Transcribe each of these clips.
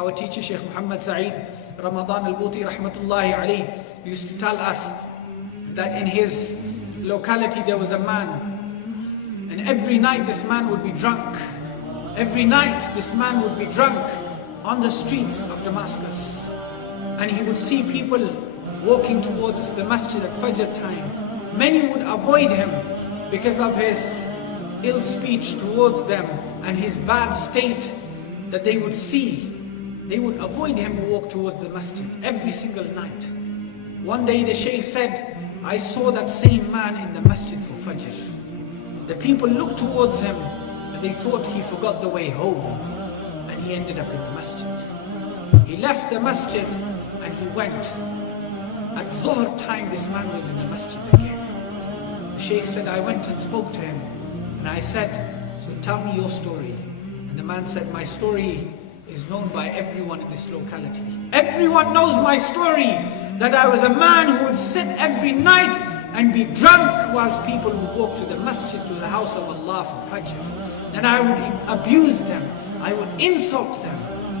our teacher Sheikh Muhammad Saeed Ramadan al-Bhuti rahmatullahi alayh used to tell us that in his locality there was a man, and every night this man would be drunk. Every night this man would be drunk on the streets of Damascus, and he would see people walking towards the masjid at Fajr time. Many would avoid him because of his ill speech towards them and his bad state that they would see. They would avoid him and walk towards the masjid every single night. One day the Shaykh said, I saw that same man in the masjid for Fajr. The people looked towards him and they thought he forgot the way home, and he ended up in the masjid. He left the masjid and he went. At Dhuhr time this man was in the masjid again. The Shaykh said, I went and spoke to him and I said, so tell me your story. And the man said, my story is known by everyone in this locality. Everyone knows my story, that I was a man who would sit every night and be drunk whilst people would walk to the masjid, to the house of Allah for Fajr. Then I would abuse them, I would insult them.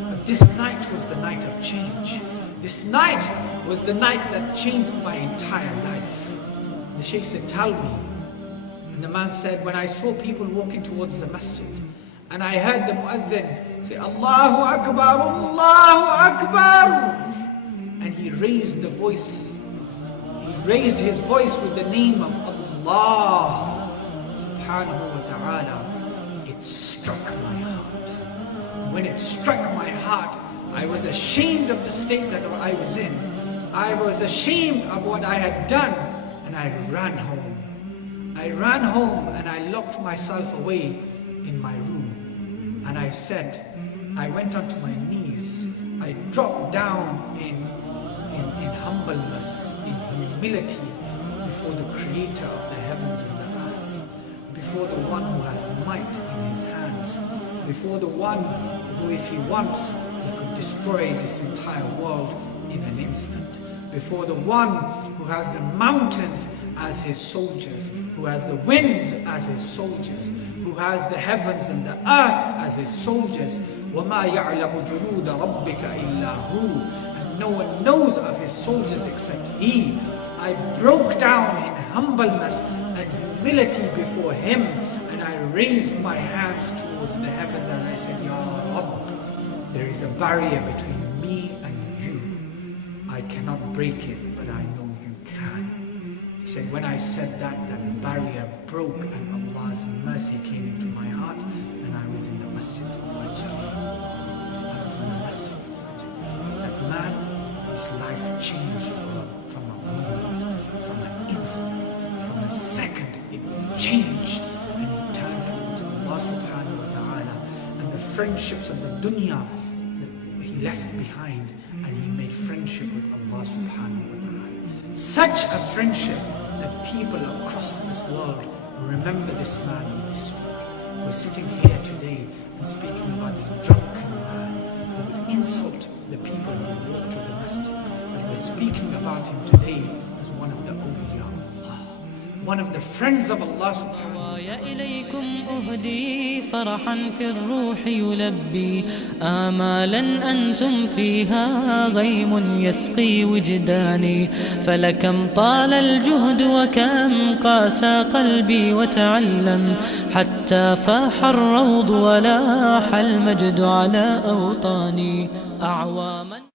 But this night was the night of change. This night was the night that changed my entire life. The Shaykh said, tell me. And the man said, when I saw people walking towards the masjid, and I heard the muadhin say, Allahu Akbar, Allahu Akbar. And he raised the voice. He raised his voice with the name of Allah subhanahu wa ta'ala. It struck my heart. When it struck my heart, I was ashamed of the state that I was in. I was ashamed of what I had done, and I ran home. I ran home and I locked myself away in my room. And I said, I went onto my knees. I dropped down in humbleness, in humility before the creator of the heavens and the earth, before the one who has might in his hands, before the one who, if he wants, he could destroy this entire world in an instant, before the one who has the mountains as his soldiers, who has the wind as his soldiers, who has the heavens and the earth as his soldiers. وَمَا يَعْلَمُ جُنُودَ رَبِّكَ إِلَّا هُ. And no one knows of his soldiers except he. I broke down in humbleness and humility before him, and I raised my hands towards the heavens and I said, Ya Rabb, there is a barrier between me and you. I cannot break it, but I know you can. He said, when I said that, that barrier broke and Allah's mercy came into my heart, and I was in the masjid for Fajr. I was in the masjid for Fajr. That man, his life changed from a moment, from an instant, from a second. It changed, and he turned towards Allah subhanahu wa ta'ala, and the friendships of the dunya that he left behind, and he made friendship with Allah subhanahu wa ta'ala. Such a friendship that people across this world remember this man and this story. We're sitting here today and speaking about this drunken man who would insult the people who walk to the masjid. But we're speaking about him today as one of the awliya of Allah, one of the friends of Allah subhanahu wa ta'ala. إليكم أهدي فرحا في الروح يلبي آمالا أنتم فيها غيم يسقي وجداني فلكم طال الجهد وكم قاسى قلبي وتعلم حتى فاح الروض ولاح المجد على أوطاني أعواما